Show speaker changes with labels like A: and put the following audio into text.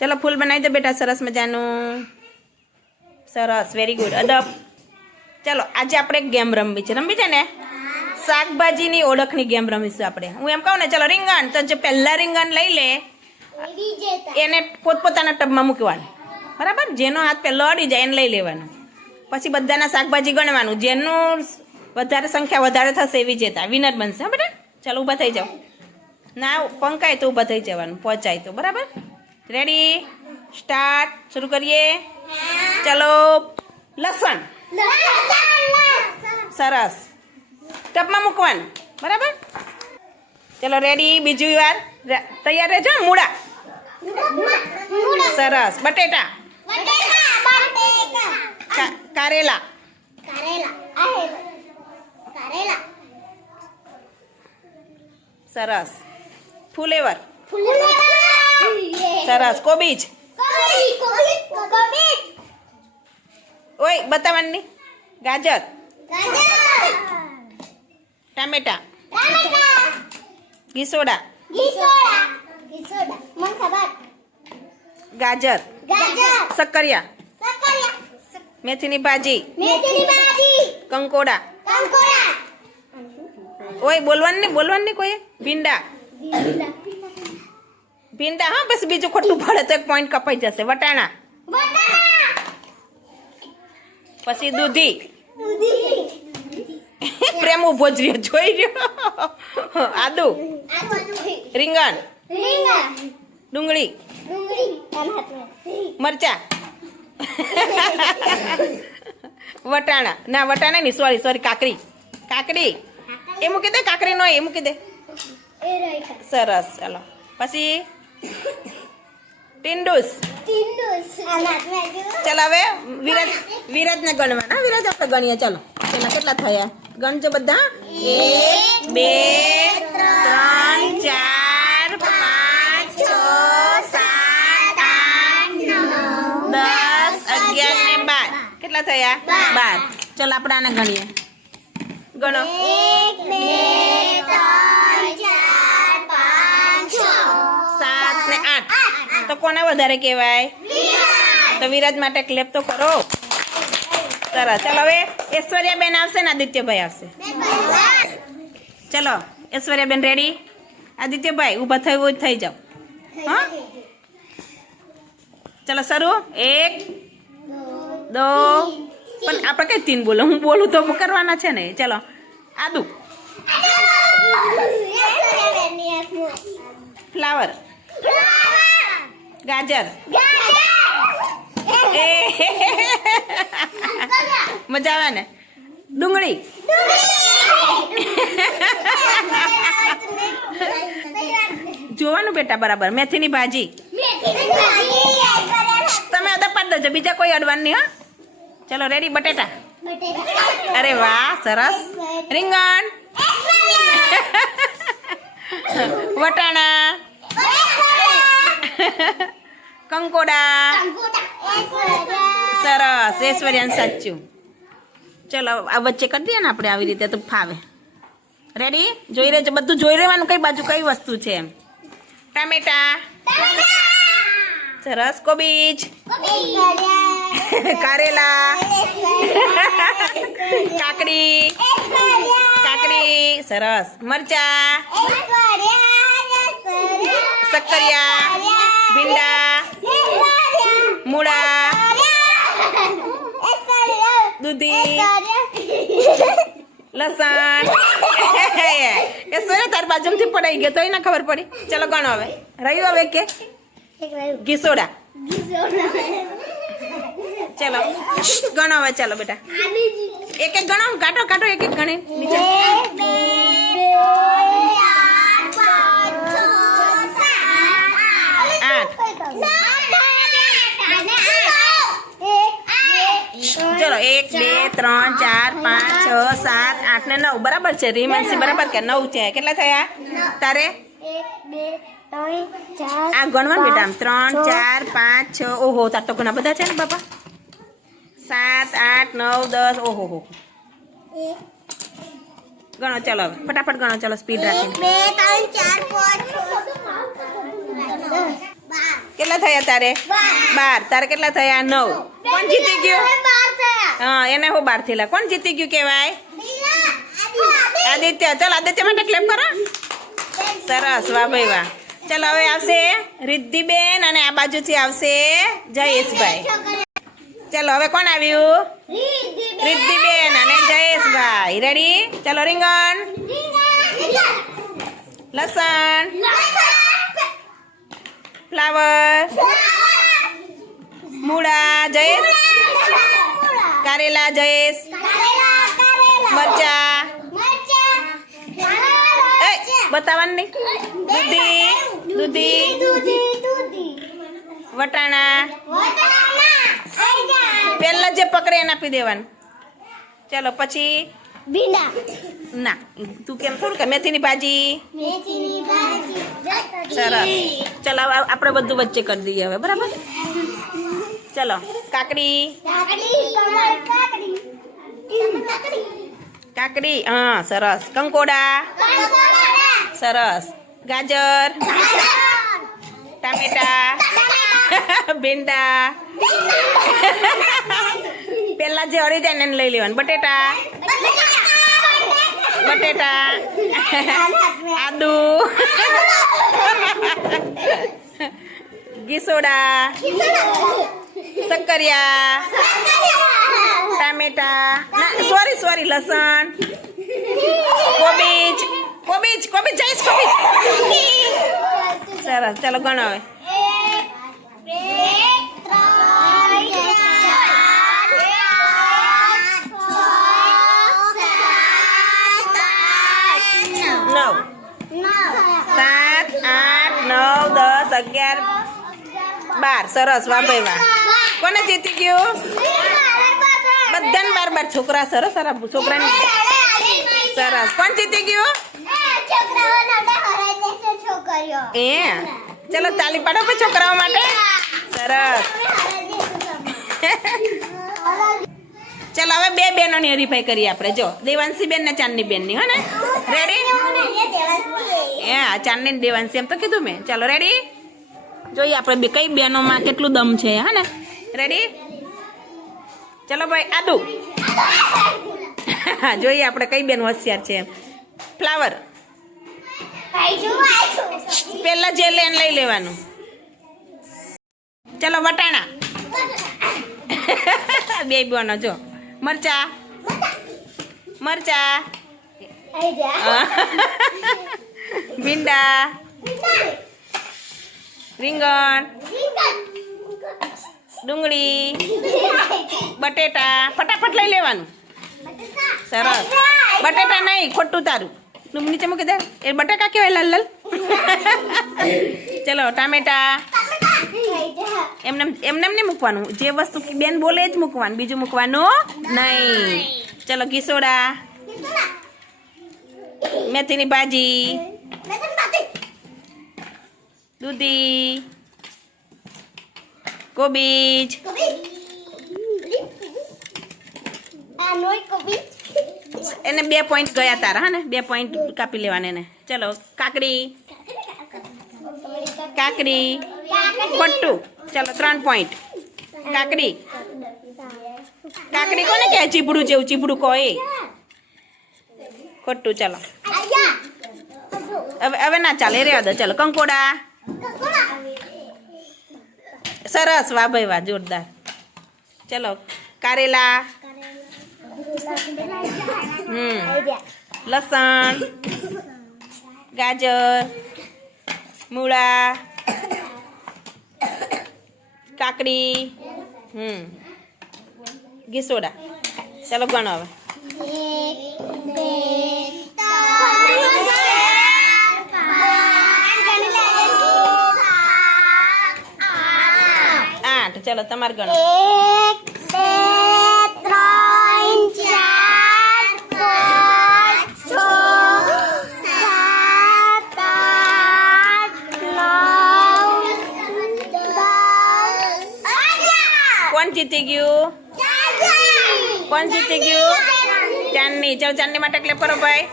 A: ચલો, ફૂલ બનાવી દો બેટા, સરસ મજાનું. સરસ વેરી ગુડ અદબ. ચલો, આજે આપણે ગેમ રમવી છે. રમવી છે ને? શાકભાજીની ઓળખની ગેમ રમીશું આપણે. હું એમ કહું ને, ચલો, રીંગણ. તો જે પહેલા રીંગણ લઈ લે. એને પોતપોતાના ટબમાં મૂકવાનું. બરાબર? જેનો હાથ પહેલો અડી જાય એને લઈ લેવાનું. પછી બધાના શાકભાજી ગણવાનું. જેનું વધારે સંખ્યા વધારે થશે એવી વિજેતા વિનર બનશે, હા બેટા. ચાલો, ઊભા થઈ જાઓ. ના, પંકાય તો ઊભા થઈ જવાનું. પહોંચાય તો. બરાબર? રેડી સ્ટાર્ટ શરૂ કરીએ? ચલો. લસણ. સરસ. ટપમાં મૂકવાનું. બરાબર? ચલો રેડી બીજી વાર. તૈયાર રહેજો ને, મૂળા. સરસ. બટેટા. કારેલા. સરસ. ફુલેવર. સરસ. કોબીજ. ઓય બતાવવાની. ગાજર. ટામેટા. ગીસોડા. ગાજર. સક્કરિયા. મેથીની ભાજી. કંકોડા.
B: કંકોડા.
A: ઓય બોલવાનું નહીં બોલવાનું નહીં કોઈ ભીંડા. ભીંડા હા બસ બીજું ખોટું પડે તો એક પોઈન્ટ કપાઈ જશે. વટાણા. પછી દૂધી. પ્રેમ ઊભો જ રહ્યો જોઈ રહ્યો. આદુ. રીંગણ. ડુંગળી. મરચા. વટાણા. ના વટાણા નહીં સોરી સોરી કાકડી. કાકડી. એ મૂકી દે કાકડી નો એ મૂકી દે. સરસ ચાલો. પછી ટીંડુસ. ચાલ હવે વિરાજ વિરાજને ગણવાના. વિરાજ આપણે ગણીએ. ચાલો. પેલા કેટલા થયા? ગણજો બધા. એક બે ત્રણ ચાર પાંચ છ સાત આઠ દસ અગિયાર ને બાર. કેટલા થયા? બાર. ચાલો આપણે આને ગણીએ. ગણો.
B: એક બે ત્રણ.
A: કોને વધારે કહેવાય? તો વિરાજ માટે ક્લેપ તો કરો. સરસ. ચાલો હવે ઐશ્વર્યાબેન આવશે ને આદિત્યભાઈ આવશે. ચલો ઐશ્વર્યાબેન રેડી આદિત્યભાઈ ઊભા થઈ હોય થઈ જાઓ. હા? ચલો શરૂ. એક દો. પણ આપણે કઈ તીન બોલો? હું બોલું તો કરવાના છે ને. ચલો આદુ. ફ્લાવર. ગાજર. મજા આવે ને? ડુંગળી. જોવાનું બેટા બરાબર મેથીની ભાજી. તમે અદા પાડ દેજો બીજા કોઈ અડવાન નહીં હા. ચલો રેડી બટેટા? અરે વાહ સરસ. રીંગણ. વટાણા. કંકોડા. સરસ. ઐશ્વર્યાન સાચું. ચલો આ વચ્ચે કરી દઈએ ને આપણે આવી રીતે તો ફાવે. રેડી જોઈ રહેજો. બધું જોઈ રહેવાનું કઈ બાજુ કઈ વસ્તુ છે એમ. ટામેટા. સરસ. કોબીજ. કારેલા. કાકડી. કાકડી. સરસ. મરચા. સક્કરિયા. ભીંડા, મૂળા, દૂધી, લસણ. એ સોરે તાર બાજુમાંથી પડાઈ ગયો, તોય એને ખબર પડી. ચલો ગણો હવે. રહ્યું હવે કે? ઘીસોડા ચલો. ગણો હવે, ચાલો બેટા. એક એક ગણો કાઢો કાઢો એક એક ગણે. બીજા. ચલો એક બે ત્રણ ચાર પાંચ છ સાત આઠ ને નવ બરાબર છે રીમાનસી બરાબર કે નવ છે કેટલા થયા તારે
B: એક બે ત્રણ ચાર
A: આ ગણવાનું બેટા આમ ત્રણ ચાર પાંચ છ ઓહો તાર તો ઘણા બધા છે ને બાપા સાત આઠ નવ દસ ઓહો હો
B: એક
A: ગણો ચલો હવે ફટાફટ ગણો ચલો સ્પીડ
B: એક
A: રાખીને
B: બે ત્રણ ચાર પાંચ છ સાત, આઠ, નવ, દસ બાર
A: કેટલા થયા તારે? બાર. તારે કેટલા થયા? નવ. કોણ જીતી ગયું? હા એને હું બાર થયેલા. કોણ જીતી ગયું કહેવાય? આદિત્ય. ચાલ આદિત્ય માટે ક્લેમ કરો. સરસ. વાહ ભાઈ વાહ. ચાલો હવે આવશે રિદ્ધિબેન અને આ બાજુથી આવશે જયેશભાઈ. ચાલો હવે કોણ આવ્યું? રિદ્ધિબેન. અને જયેશભાઈ. રેડી ચાલો રીંગણ. લસણ. ફ્લાવર મૂળા જયેશ કારેલા જયેશ મરચા એ બતાવવાનું દૂધી દૂધી વટાણા પહેલા જે પકડે એને આપી દેવાનું ચાલો પછી
B: ભીંડા.
A: ના તું કેમ થોડું કે મેથીની ભાજી.
B: મેથીની ભાજી.
A: સરસ. ચાલો આપણે બધું વચ્ચે કરી દઈએ હવે બરાબર? ચલો કાકડી.
B: કાકડી
A: હા સરસ. કંકોડા. સરસ. ગાજર. ટામેટા. ભીંડા. પેલા જે અડી જાય ને એને લઈ લેવાનું. બટેટા. બટેટા. આદુ. ગીસોડા. સક્કરિયા ટામેટા. સોરી સોરી લસણ. કોબીજ. કોબીજ કોબીજ જઈશ કોબીજ. સરસ, ચાલો ગણો હવે નવ સાત આઠ નવ દસ અગિયાર બાર સરસ વાહ ભાઈ વાહ કોને જીતી ગયું? બધાને બાર બાર છોકરા સરસ સરસ છોકરાને. સરસ. કોણ જીતી ગયું? એ ચલો તાલી પાડો પછી છોકરાઓ માટે. સરસ. ચાલો હવે બે બહેનોની હરીફાઈ કરીએ આપણે. જો દેવાંશી બેન ને ચાંદની બેનની હો ને? રેડી એ આ ચાંદની દેવાંશી એમ તો કીધું મેં. ચાલો રેડી જોઈએ આપણે બે કઈ બહેનોમાં કેટલું દમ છે હા ને? રેડી ચલો ભાઈ આદુ. જોઈએ આપણે કઈ બેન હોશિયાર છે. ફ્લાવર પહેલા જે લેન લઈ લેવાનું. ચલો વટાણા. બે બોનો જો. મરચા. મરચા. ભીંડા. રીંગણ ડુંગળી બટેટા. ફટાફટ લઈ લેવાનું. સરસ. બટેટા નહીં ખોટું તારું. નીચે મૂકી દે. એ બટાકા કેવાય લાલ લાલ? ચલો ટામેટા. એમને એમને નહીં મૂકવાનું. જે વસ્તુ બેન બોલે જ મૂકવાનું. બીજું મૂકવાનું નહીં. ચલો કિસોડા મેથીની ભાજી. દૂધી કોબીજ. એને બે પોઈન્ટ ગયા તારા હા ને? બે પોઈન્ટ કાપી લેવાને એને. ચલો કાકડી. કાકડી. પટ્ટુ. ચલો ત્રણ પોઈન્ટ કાકડી. કાકડી કોને કહે? ચીપડું જેવું ચીપડું કહો એ. ખોટું ચલો. હવે હવે ના ચાલે રહેવા દો. ચલો કંકોડા. સરસ, વાહ ભાઈ જોરદાર. ચલો, કારેલા. હમ. લસણ. ગાજર. મૂળા. કાકડી. હમ. ગીસોડા. ચાલો, ગણો હવે. ચાલો તમારે ગણો.
B: એક બે ત્રણ ચાર પાંચ છ સાત આઠ નવ દસ
A: કોણ જીતી ગયું? કોણ જીતી ગયું? ચાંદની. ચાલો ચાંદની માટે ક્લેપ કરો ભાઈ.